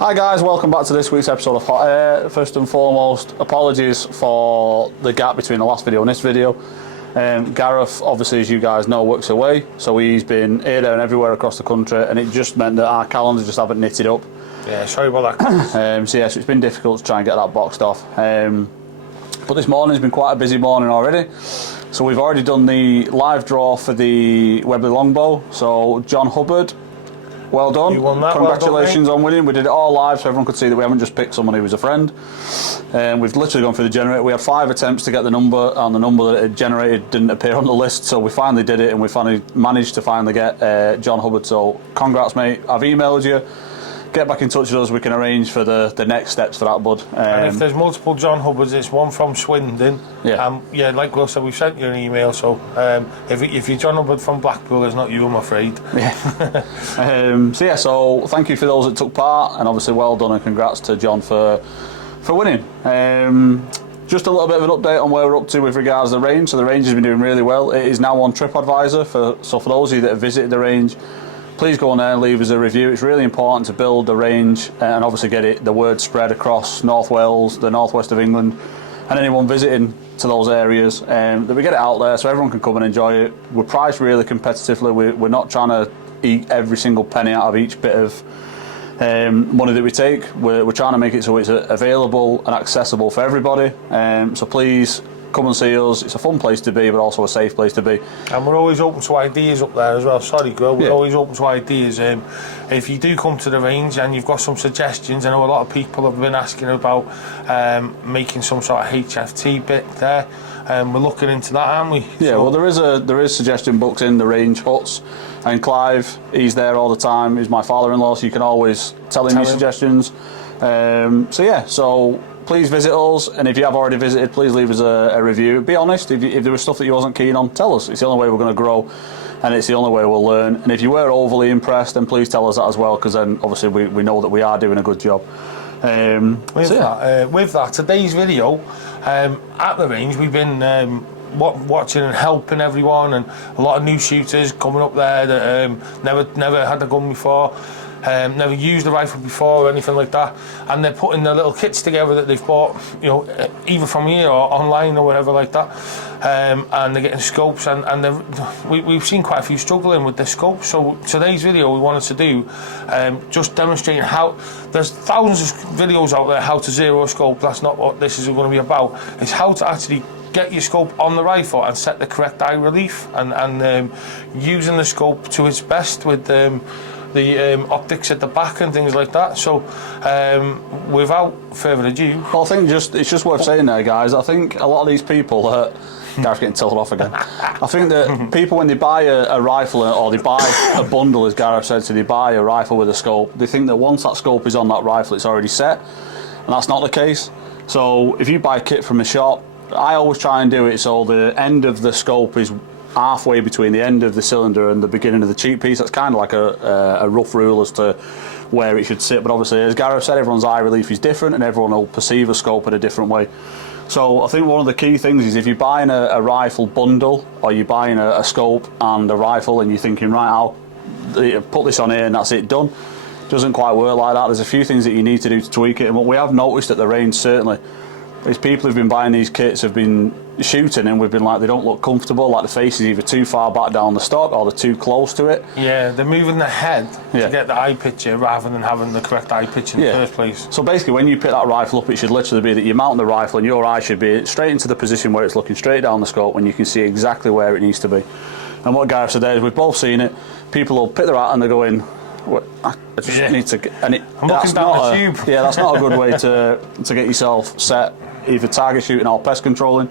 Hi guys, welcome back to this week's episode of Hot Air. First and foremost, apologies for the gap between the last video and this video. Gareth, obviously, as you guys know, works away, so he's been here, there and everywhere across the country, and it just meant that our calendars just haven't knitted up. Yeah, sorry about that. So it's been difficult to try and get that boxed off. But this morning's been quite a busy morning already. So we've already done the live draw for the Webley Longbow. So John Hubbard, well done. You won that. Congratulations well done, on winning. We did it all live so everyone could see that we haven't just picked someone who was a friend. We've literally gone through the generator. We had 5 attempts to get the number, and the number that it generated didn't appear on the list, so we finally did it, and we finally managed to get John Hubbard. So congrats, mate. I've emailed you. Get back in touch with us. We can arrange for the next steps for that, bud. And if there's multiple John Hubbards, it's one from Swindon. Yeah. Yeah, like Will said, we've sent you an email. So if you're John Hubbard from Blackpool, it's not you, I'm afraid. Yeah. So thank you for those that took part, and obviously well done and congrats to John for winning. Just a little bit of an update on where we're up to with regards to the range. So the range has been doing really well. It is now on TripAdvisor. So for those of you that have visited the range, please go on there and leave us a review. It's really important to build the range and obviously get the word spread across North Wales, the northwest of England, and anyone visiting to those areas, that we get it out there so everyone can come and enjoy it. We're priced really competitively. We're not trying to eat every single penny out of each bit of money that we take. We're trying to make it so it's available and accessible for everybody. So please come and see us. It's a fun place to be, but also a safe place to be. And we're always open to ideas up there as well. Sorry, girl. We're always open to ideas. If you do come to the range and you've got some suggestions, I know a lot of people have been asking about making some sort of HFT bit there. We're looking into that, aren't we? Yeah. So, well, there is suggestion books in the range huts, and Clive, he's there all the time. He's my father-in-law, so you can always tell him your suggestions. So please visit us, and if you have already visited, please leave us a review. Be honest, if there was stuff that you wasn't keen on, tell us. It's the only way we're going to grow, and it's the only way we'll learn. And if you were overly impressed, then please tell us that as well, because then obviously we know that we are doing a good job. With that, today's video, at the range, we've been watching and helping everyone, and a lot of new shooters coming up there that never had a gun before. Never used a rifle before or anything like that, and they're putting their little kits together that they've bought, either from here or online or whatever like that, and they're getting scopes, and we've seen quite a few struggling with the scopes. So today's video we wanted to do just demonstrating how there's thousands of videos out there how to zero a scope. That's not what this is going to be about. It's how to actually get your scope on the rifle and set the correct eye relief, and using the scope to its best with the optics at the back and things like that. So without further ado, well, I think it's just worth saying there, guys. I think a lot of these people that Gareth's getting tilted off again. I think that people, when they buy a rifle or they buy a bundle, as Gareth said, so they buy a rifle with a scope, they think that once that scope is on that rifle, it's already set, and that's not the case. So if you buy a kit from a shop, I always try and do it so the end of the scope is halfway between the end of the cylinder and the beginning of the cheek piece. That's kind of like a rough rule as to where it should sit, but obviously, as Gareth said, everyone's eye relief is different and everyone will perceive a scope in a different way. So I think one of the key things is if you're buying a rifle bundle, or you're buying a scope and a rifle and you're thinking, right, I'll put this on here and that's it, done. Doesn't quite work like that. There's a few things that you need to do to tweak it, and what we have noticed at the range certainly is people who've been buying these kits have been shooting and we've been like, they don't look comfortable, like the face is either too far back down the stock or they're too close to it. Yeah, they're moving the head to get the eye picture rather than having the correct eye picture in the first place. So basically, when you pick that rifle up, it should literally be that you mount the rifle and your eye should be straight into the position where it's looking straight down the scope, and you can see exactly where it needs to be. And what Gareth said there is, we've both seen it, people will pick their eye and they're going, I just need to get, and I'm looking down the tube. Yeah, that's not a good way to get yourself set, either target shooting or pest controlling.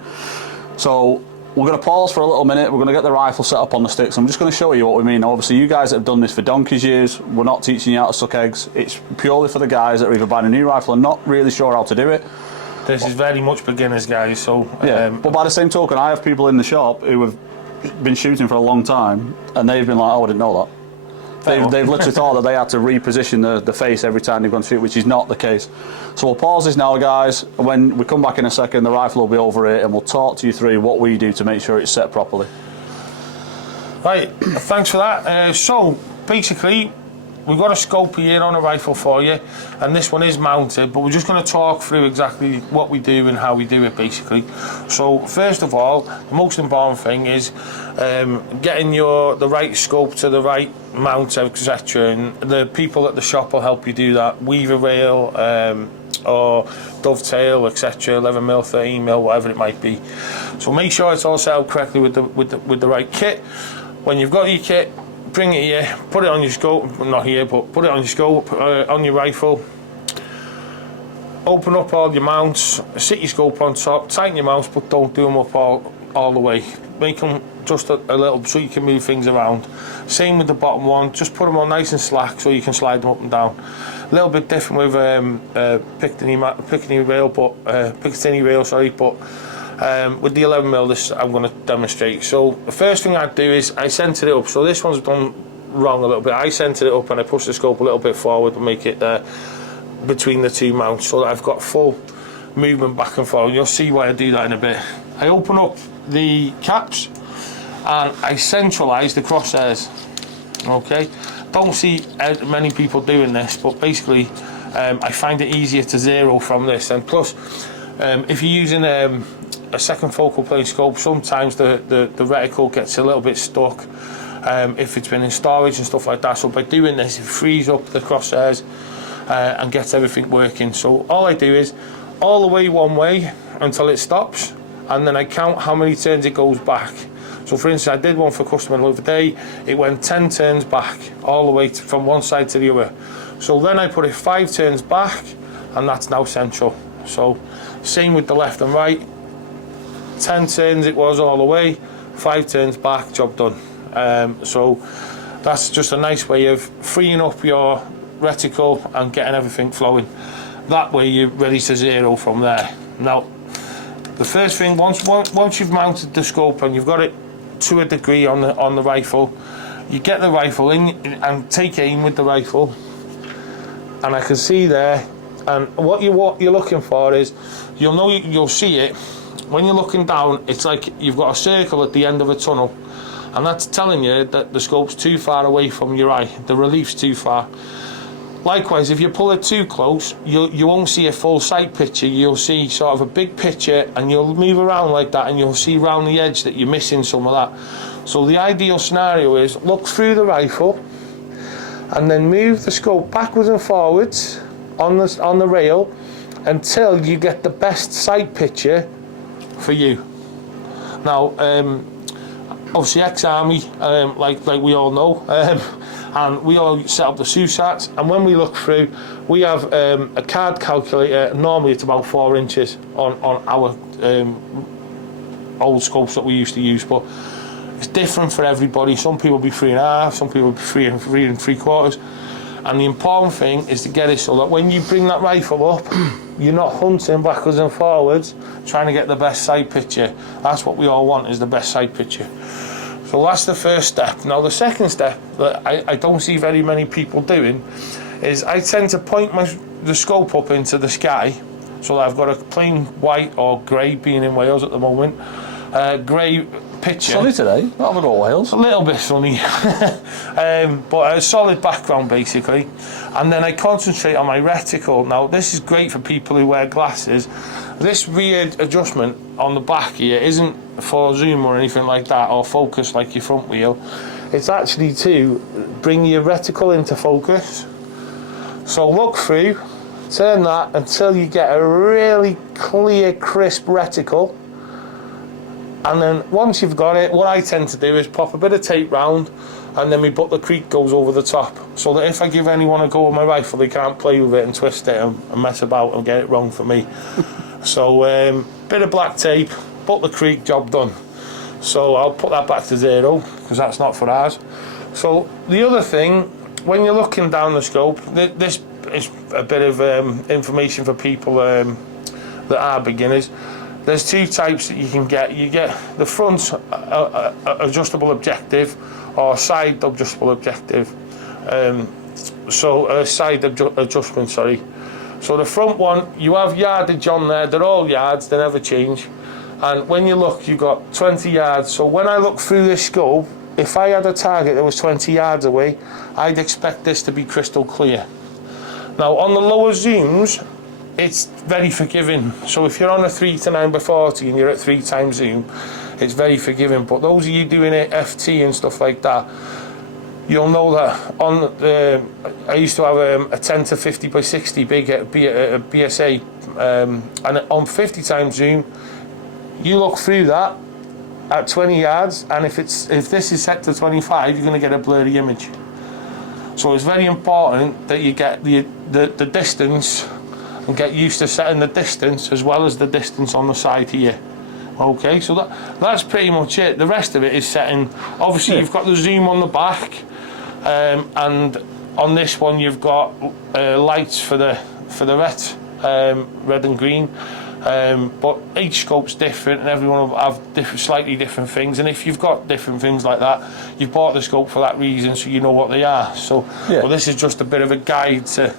So we're going to pause for a little minute. We're going to get the rifle set up on the sticks. I'm just going to show you what we mean. Now, obviously, you guys that have done this for donkey's years, we're not teaching you how to suck eggs. It's purely for the guys that are either buying a new rifle and not really sure how to do it. This is very much beginners, guys. So but by the same token, I have people in the shop who have been shooting for a long time, and they've been like, oh, I didn't know that. They've literally thought that they had to reposition the face every time they've gone to shoot, which is not the case. So we'll pause this now, guys. When we come back in a second, the rifle will be over here and we'll talk to you through what we do to make sure it's set properly. Right, thanks for that. So basically, we've got a scope here on a rifle for you, and this one is mounted, but we're just going to talk through exactly what we do and how we do it, basically. So first of all, the most important thing is getting the right scope to the right mount, etc. And the people at the shop will help you do that. Weaver rail, or dovetail, etc. 11mm, 13mm, whatever it might be. So make sure it's all set up correctly with the right kit. When you've got your kit, bring it here, put it on your scope, not here, but put it on your scope, on your rifle. Open up all your mounts, sit your scope on top, tighten your mounts, but don't do them up all the way. Make them just a little so you can move things around. Same with the bottom one, just put them on nice and slack so you can slide them up and down. A little bit different with Picatinny rail, but with the 11mm, this I'm going to demonstrate. So the first thing I do is I centre it up. So this one's done wrong a little bit. I centre it up and I push the scope a little bit forward and make it between the two mounts so that I've got full movement back and forward. You'll see why I do that in a bit. I open up the caps and I centralise the crosshairs. Okay, don't see many people doing this, but basically I find it easier to zero from this. And plus, if you're using a second focal plane scope, sometimes the reticle gets a little bit stuck if it's been in storage and stuff like that. So by doing this, it frees up the crosshairs and gets everything working. So all I do is all the way one way until it stops, and then I count how many turns it goes back. So for instance, I did one for a customer the other day. It went 10 turns back all the way from one side to the other. So then I put it 5 turns back, and that's now central. So same with the left and right. 10 turns it was all the way, 5 turns back, job done. So that's just a nice way of freeing up your reticle and getting everything flowing. That way you're ready to zero from there. Now, the first thing, once you've mounted the scope and you've got it to a degree on the rifle, you get the rifle in and take aim with the rifle. And I can see there, and what you're looking for is, you'll see it when you're looking down. It's like you've got a circle at the end of a tunnel, and that's telling you that the scope's too far away from your eye, the relief's too far. Likewise, if you pull it too close, you won't see a full sight picture. You'll see sort of a big picture, and you'll move around like that, and you'll see around the edge that you're missing some of that. So the ideal scenario is look through the rifle and then move the scope backwards and forwards on the rail until you get the best sight picture for you. Now, obviously ex-army, like we all know, and we all set up the SUSATs, and when we look through, we have a card calculator. Normally it's about 4 inches on our old scopes that we used to use, but it's different for everybody. Some people be 3.5, some people be 3 3/4. And the important thing is to get it so that when you bring that rifle up, you're not hunting backwards and forwards trying to get the best sight picture. That's what we all want, is the best sight picture. So that's the first step. Now the second step that I don't see very many people doing is I tend to point the scope up into the sky, so that I've got a plain white or grey, being in Wales at the moment, grey picture. Sunny today, not have a go at Wales. A little bit sunny, but a solid background basically. And then I concentrate on my reticle. Now this is great for people who wear glasses. This rear adjustment on the back here isn't for zoom or anything like that, or focus like your front wheel. It's actually to bring your reticle into focus. So look through, turn that until you get a really clear, crisp reticle. And then once you've got it, what I tend to do is pop a bit of tape round, and then my butler creek goes over the top, so that if I give anyone a go with my rifle, they can't play with it and twist it and mess about and get it wrong for me. So bit of black tape, butler creek, job done. So I'll put that back to 0 because that's not for ours. So the other thing, when you're looking down the scope, this is a bit of information for people that are beginners. There's 2 types that you can get. You get the front adjustable objective or side adjustable objective. Side adjustment, sorry. So the front one, you have yardage on there. They're all yards, they never change. And when you look, you've got 20 yards. So when I look through this scope, if I had a target that was 20 yards away, I'd expect this to be crystal clear. Now on the lower zooms, it's very forgiving. So if you're on a 3 to 9 by 40 and you're at 3 times zoom, it's very forgiving. But those of you doing it FT and stuff like that, you'll know that on the, I used to have a 10 to 50 by 60 big BSA, and on 50 times zoom, you look through that at 20 yards, and if this is set to 25, you're going to get a blurry image. So it's very important that you get the distance and get used to setting the distance as well as the distance on the side here. Okay, so that's pretty much it. The rest of it is setting. Obviously, you've got the zoom on the back, and on this one you've got lights for the red and green. But each scope's different, and everyone will have slightly different things. And if you've got different things like that, you've bought the scope for that reason, so you know what they are. So, well, this is just a bit of a guide to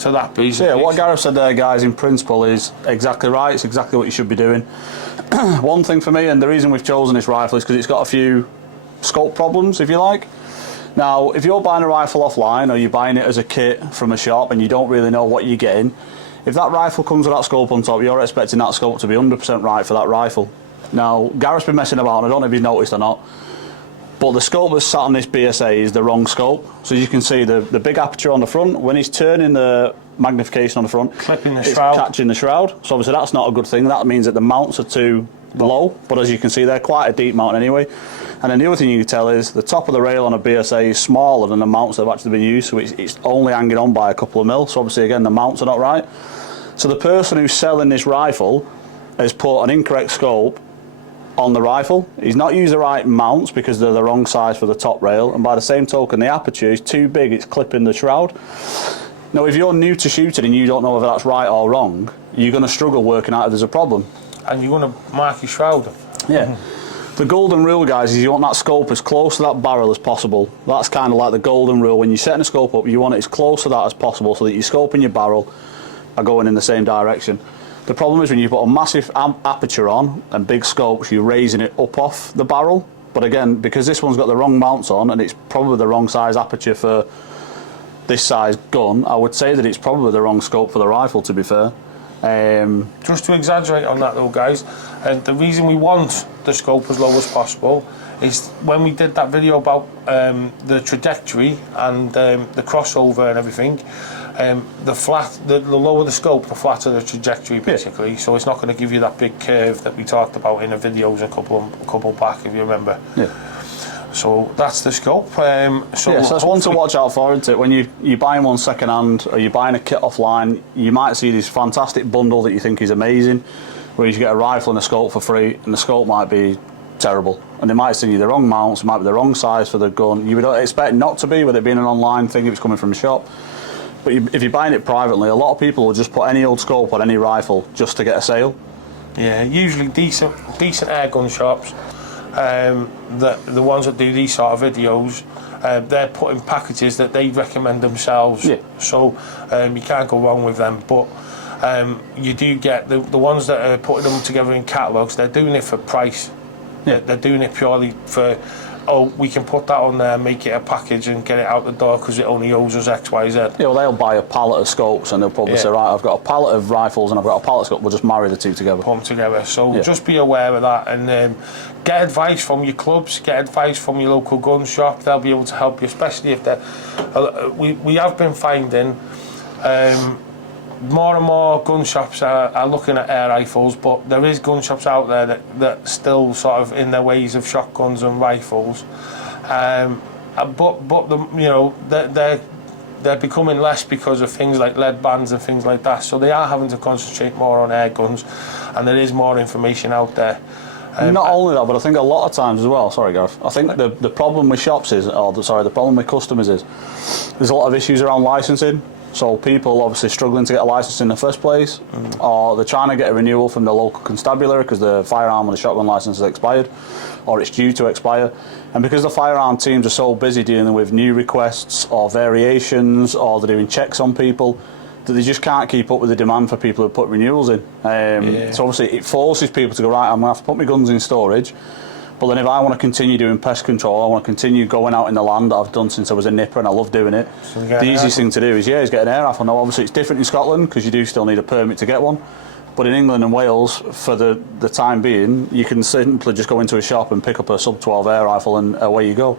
that piece. So, what Gareth said there, guys, in principle is exactly right. It's exactly what you should be doing. One thing for me, and the reason we've chosen this rifle is because it's got a few scope problems, if you like. Now, if you're buying a rifle offline or you're buying it as a kit from a shop and you don't really know what you're getting, if that rifle comes with that scope on top, you're expecting that scope to be 100% right for that rifle. Now, Gareth's been messing about, and I don't know if he's noticed or not, but the scope that's sat on this BSA is the wrong scope. So you can see the big aperture on the front, when he's turning the magnification on the front, clipping the it's shroud, catching the shroud. So obviously that's not a good thing. That means that the mounts are too low, but as you can see, they're quite a deep mount anyway. And then the other thing you can tell is the top of the rail on a BSA is smaller than the mounts that have actually been used, so it's only hanging on by a couple of mil. So obviously, again, the mounts are not right. So the person who's selling this rifle has put an incorrect scope on the rifle. He's not used the right mounts because they're the wrong size for the top rail, and by the same token, the aperture is too big, it's clipping the shroud. Now, if you're new to shooting and you don't know whether that's right or wrong, you're going to struggle working out if there's a problem. And you want to mark your shroud. Yeah. The golden rule, guys, is you want that scope as close to that barrel as possible. That's kind of like the golden rule. When you're setting a scope up, you want it as close to that as possible so that your scope and your barrel are going in the same direction. The problem is when you put a massive aperture on and big scopes, you're raising it up off the barrel. But again, because this one's got the wrong mounts on and it's probably the wrong size aperture for this size gun, I would say that it's probably the wrong scope for the rifle, to be fair. Just to exaggerate on that though, guys, the reason we want the scope as low as possible is when we did that video about the trajectory and the crossover and everything, the lower the scope, the flatter the trajectory, basically. Yeah. So it's not going to give you that big curve that we talked about in the videos a couple back, if you remember. Yeah. So that's the scope. So that's one to watch out for, isn't it? When you're buying one second hand or you're buying a kit offline, you might see this fantastic bundle that you think is amazing, where you get a rifle and a scope for free, and the scope might be terrible. And they might send you the wrong mounts, it might be the wrong size for the gun. You would expect not to be, with it being an online thing if it's coming from a shop. But if you're buying it privately, a lot of people will just put any old scope on any rifle just to get a sale. Yeah, usually decent air gun shops, the ones that do these sort of videos, they're putting packages that they recommend themselves. Yeah. So you can't go wrong with them. But you do get the ones that are putting them together in catalogues, they're doing it for price. Yeah. They're doing it purely for, oh, we can put that on there, make it a package and get it out the door because it only owes us X, Y, Z. Yeah, well, they'll buy a pallet of scopes and they'll probably say, right, I've got a pallet of rifles and I've got a pallet of scopes, we'll just marry the two together. Put them together. So just be aware of that, and get advice from your clubs, get advice from your local gun shop. They'll be able to help you, especially if they're... we have been finding more and more gun shops are looking at air rifles, but there is gun shops out there that still sort of in their ways of shotguns and rifles, but they're becoming less because of things like lead bans and things like that, so they are having to concentrate more on air guns, and there is more information out there. Not only that, but I think a lot of times as well, sorry Gareth, I think the problem with shops is, the problem with customers is there's a lot of issues around licensing. So people obviously struggling to get a license in the first place, or they're trying to get a renewal from the local constabulary because the firearm and the shotgun license has expired, or it's due to expire. And because the firearm teams are so busy dealing with new requests or variations, or they're doing checks on people, that they just can't keep up with the demand for people who put renewals in. So obviously it forces people to go, right, I'm going to have to put my guns in storage, But then if I want to continue doing pest control, I want to continue going out in the land that I've done since I was a nipper and I love doing it. So the easiest thing to do is get an air rifle. Now obviously it's different in Scotland because you do still need a permit to get one. But in England and Wales, for the time being, you can simply just go into a shop and pick up a sub-12 air rifle and away you go.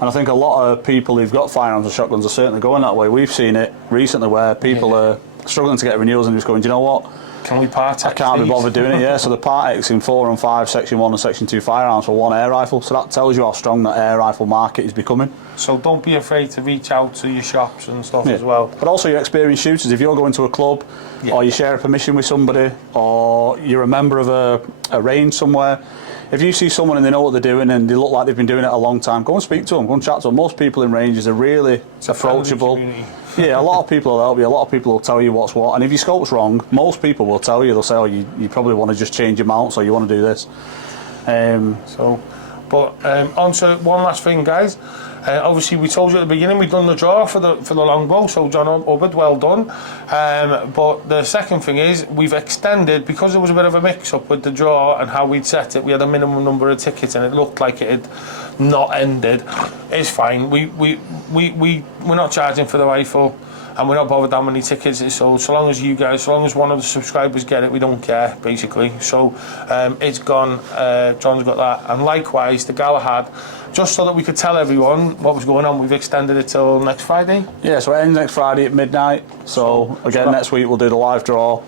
And I think a lot of people who've got firearms and shotguns are certainly going that way. We've seen it recently where people are struggling to get renewals and just going, do you know what? Can we part X? I can't be bothered doing it, yeah. So the part X in 4 and 5, Section 1 and Section 2 firearms for one air rifle. So that tells you how strong that air rifle market is becoming. So don't be afraid to reach out to your shops and stuff as well. But also your experienced shooters. If you're going to a club or you share a permission with somebody or you're a member of a range somewhere, if you see someone and they know what they're doing and they look like they've been doing it a long time, go and speak to them, go and chat to them. Most people in ranges are really approachable. Yeah, a lot of people will help you, a lot of people will tell you what's what, and if your scope's wrong, most people will tell you, they'll say, oh, you probably want to just change your mounts or you want to do this. On to one last thing, guys. Obviously, we told you at the beginning we've done the draw for the Longbow, so John Hubbard, well done. But the second thing is we've extended, because there was a bit of a mix-up with the draw and how we'd set it. We had a minimum number of tickets and it looked like it had not ended. It's fine. We're not charging for the rifle. And we're not bothered how many tickets it's sold. So long as you guys, so long as one of the subscribers get it, we don't care, basically. So it's gone. John's got that. And likewise, the Galahad, just so that we could tell everyone what was going on, we've extended it till next Friday. Yeah, so it ends next Friday at midnight. So again, next week we'll do the live draw.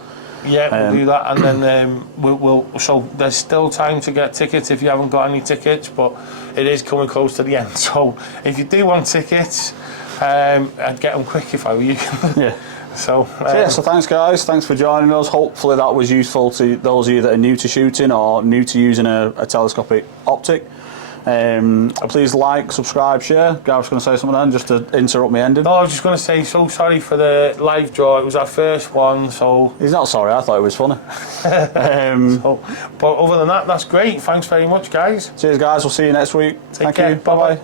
Yeah, we'll do that, and then we'll. So there's still time to get tickets if you haven't got any tickets, but it is coming close to the end. So if you do want tickets, I'd get them quick if I were you. Yeah. So thanks guys, thanks for joining us. Hopefully that was useful to those of you that are new to shooting or new to using a telescopic optic. Please like, subscribe, share. Gareth's going to say something then, just to interrupt me ending. No, I was just going to say, so sorry for the live draw. It was our first one, so... He's not sorry, I thought it was funny. But other than that, that's great. Thanks very much, guys. Cheers guys, we'll see you next week. Take care. Bye-bye.